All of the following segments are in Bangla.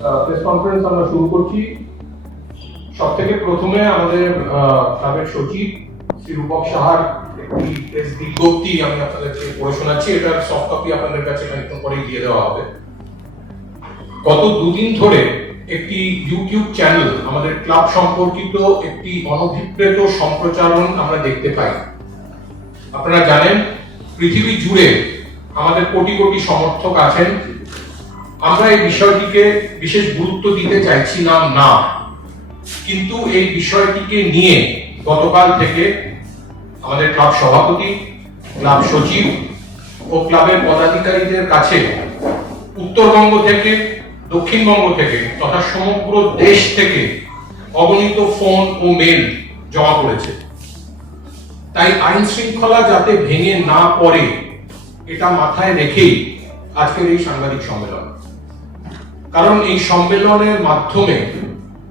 প্রেস কনফারেন্স আমরা শুরু করছি। সব থেকে প্রথমে আমাদের ক্লাবের সচিব শ্রী রূপক সাহার একটি প্রেস বিজ্ঞপ্তি আমি আপনাদেরকে পড়ে শোনাচ্ছি। এটার সফট কপি আপনাদের কাছে খানিকক্ষণ পরেই দিয়ে দেওয়া হবে। গত দুদিন ধরে একটি ইউটিউব চ্যানেল আমাদের ক্লাব সম্পর্কিত একটি অনভিপ্রেত সম্প্রচারণ আমরা দেখতে পাই। আপনারা জানেন, পৃথিবী জুড়ে আমাদের কোটি কোটি সমর্থক আছেন। আমরা এই বিষয়টিকে বিশেষ গুরুত্ব দিতে চাইছিলাম না। কিন্তু এই বিষয়টিকে নিয়ে গতকাল থেকে আমাদের ক্লাব সভাপতি, ক্লাব সচিব ও ক্লাবের পদাধিকারীদের কাছে উত্তরবঙ্গ থেকে, দক্ষিণবঙ্গ থেকে তথা সমগ্র দেশ থেকে অগণিত ফোন ও মেল জমা পড়েছে। তাই আইন শৃঙ্খলা যাতে ভেঙে না পড়ে, এটা মাথায় রেখেই আজকের এই সাংবাদিক সম্মেলন। কারণ এই সম্মেলনের মাধ্যমে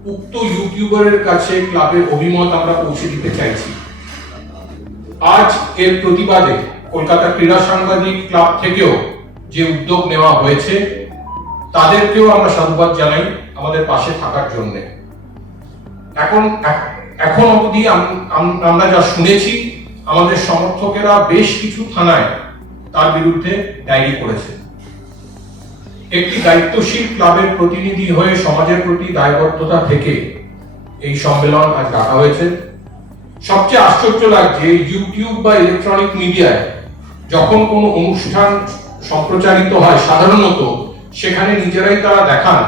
উক্ত ইউটিউবারের কাছে ক্লাবের অভিমত আমরা পৌঁছে দিতে চাইছি। আজ এর প্রতিবাদে কলকাতা ক্রীড়া সাংবাদিক ক্লাব থেকেও যে উদ্যোগ নেওয়া হয়েছে, তাদেরকেও আমরা সাধুবাদ জানাই আমাদের পাশে থাকার জন্য। এখন এখন অবধি আম- আম- আমরা যা শুনেছি, আমাদের সমর্থকেরা বেশ কিছু থানায় তার বিরুদ্ধে ডায়েরি করেছে একটি দায়িত্বশীল ক্লাবের প্রতিনিধি হয়ে সমাজের প্রতি দায়বদ্ধতা থেকে এই সম্মেলন আজ ডাকা হয়েছে। সবচেয়ে আশ্চর্য লাগছে ইউটিউব বা ইলেকট্রনিক মিডিয়ায় যখন কোনো অনুষ্ঠান সম্প্রচারিত হয় সাধারণত, সেখানে নিজেরাই তারা দেখান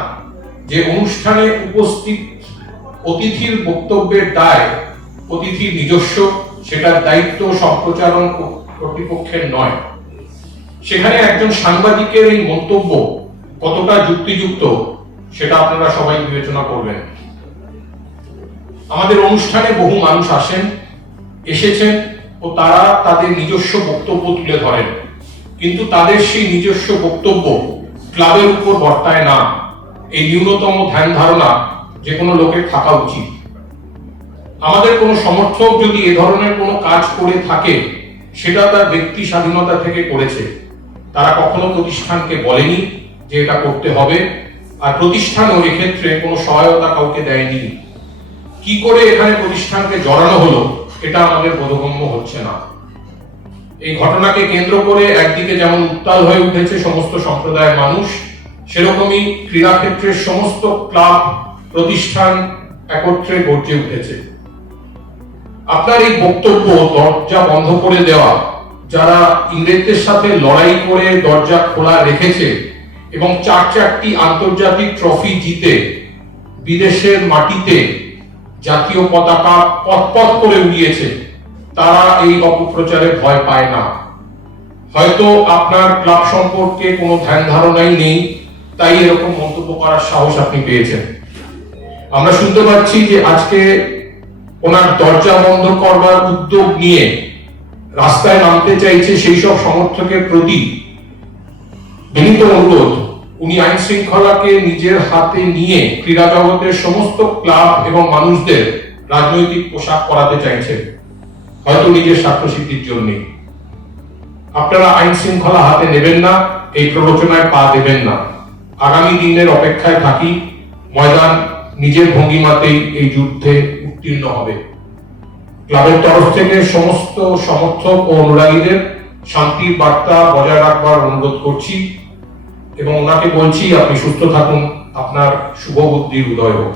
যে অনুষ্ঠানে উপস্থিত অতিথির বক্তব্যের দায় অতিথির নিজস্ব, সেটার দায়িত্ব সম্প্রচারণ কর্তৃপক্ষের নয়। সেখানে একজন সাংবাদিকের এই মন্তব্য কতটা যুক্তিযুক্ত সেটা আপনারা সবাই বিবেচনা করবেন। আমাদের অনুষ্ঠানে বহু মানুষ আসেন, এসেছেন ও তারা তাদের নিজস্ব বক্তব্য তুলে ধরেন। কিন্তু তাদের সেই নিজস্ব বক্তব্য ক্লাবের উপর বর্তায় না। এই ন্যূনতম ধ্যান ধারণা যে কোনো লোকের থাকা উচিত। আমাদের কোনো সমর্থক যদি এ ধরনের কোনো কাজ করে থাকে, সেটা তার ব্যক্তি স্বাধীনতা থেকে করেছে। তারা কখনো প্রতিষ্ঠানকে বলেনি যে এটা করতে হবে। আর প্রতিষ্ঠানও এক্ষেত্রে কোনো সহায়তা কাউকে দেয়নি। কি করে এখানে প্রতিষ্ঠানকে জড়ানো হলো, এটা আমাদের বোধগম্য হচ্ছে না। এই ঘটনাকে কেন্দ্র করে একদিকে যেমন উত্তাল হয়ে উঠেছে সমস্ত সম্প্রদায়ের মানুষ, সেরকমই ক্রীড়া ক্ষেত্রের সমস্ত ক্লাব, প্রতিষ্ঠান একত্রে গর্জে উঠেছে। আপনার এই বক্তব্য, দরজা বন্ধ করে দেওয়া, যারা ইংরেজদের সাথে লড়াই করে দরজা খোলা রেখেছে এবং চার চারটি আন্তর্জাতিক ট্রফি জিতে বিদেশের মাটিতে জাতীয় পতাকা পথপথ করে উড়িয়েছে, তারা এই অপপ্রচারে ভয় পায় না। হয়তো আপনার ক্লাব সম্পর্কে কোনো ধ্যান ধারণাই নেই, তাই এরকম মন্তব্য করার সাহস আপনি পেয়েছেন। আমরা শুনতে পাচ্ছি যে আজকে ওনার দরজা বন্ধ করবার উদ্যোগ নিয়ে রাস্তায় নামতে চাইছে সেই সব সমর্থকের প্রতি বিনীত অনুরোধ। উনি আইন শৃঙ্খলাকে নিজের হাতে নিয়ে ক্রীড়া জগতের সমস্ত ক্লাব এবং মানুষদের রাজনৈতিক পোশাক পরাতে চাইছেন। হয়তো নিজের স্বার্থসিদ্ধির জন্য। আপনারা আইন শৃঙ্খলা হাতে নেবেন না, এই প্ররোচনায় পা দেবেন না। আগামী দিনের অপেক্ষায় থাকি, ময়দান নিজের ভঙ্গিমাতেই এই যুদ্ধে উত্তীর্ণ হবে। ক্লাবের তরফ থেকে সমস্ত সমর্থক ও অনুরাগীদের শান্তির বার্তা বজায় রাখবার অনুরোধ করছি। এবং ওনাকে বলছি আপনি সুস্থ থাকুন আপনার শুভ বুদ্ধির উদয় হোক।